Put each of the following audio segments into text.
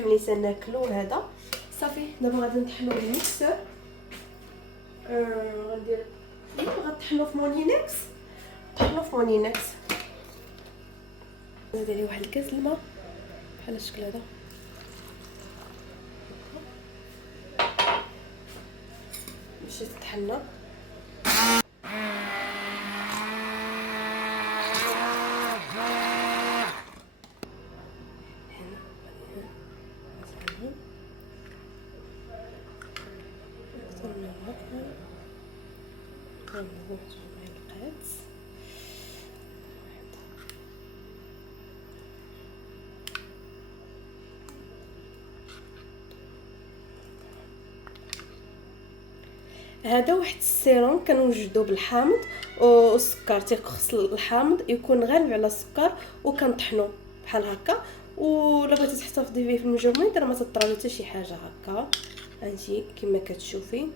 ملي ناكلو هذا صافي. دابا غادي نطحنو بالميكسور. غندير غنطحنو في مولينكس. ندير ليه واحد الكاس الماء بحال الشكل هذا. باش تطحنا. هذا واحد السيروم كنوجدو بالحامض والسكر. خص الحامض يكون غالب على السكر وكنطحنو بحال هكا. ولا بغيتي تحتفظي به في المجمد راه ما تضطرالو حتى شي حاجه هكا. هانتي كما كتشوفي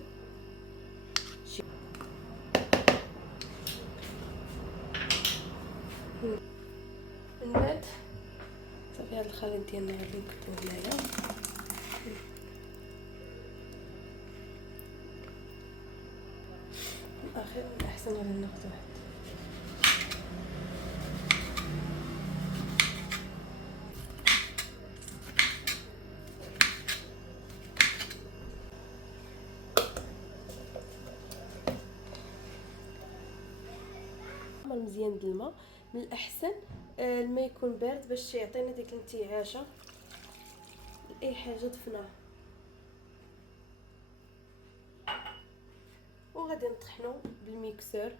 من بعد صافي. هذا الخليط ديالنا غادي نكتبوه هنايا. الاخير من الاحسن غادي ناخذ واحد مزيان د الماء. من الاحسن الماء يكون بارد باش يعطينا ديك الانتعاشه لاي حاجه دفناه. وغادي نطحنو بالميكسور.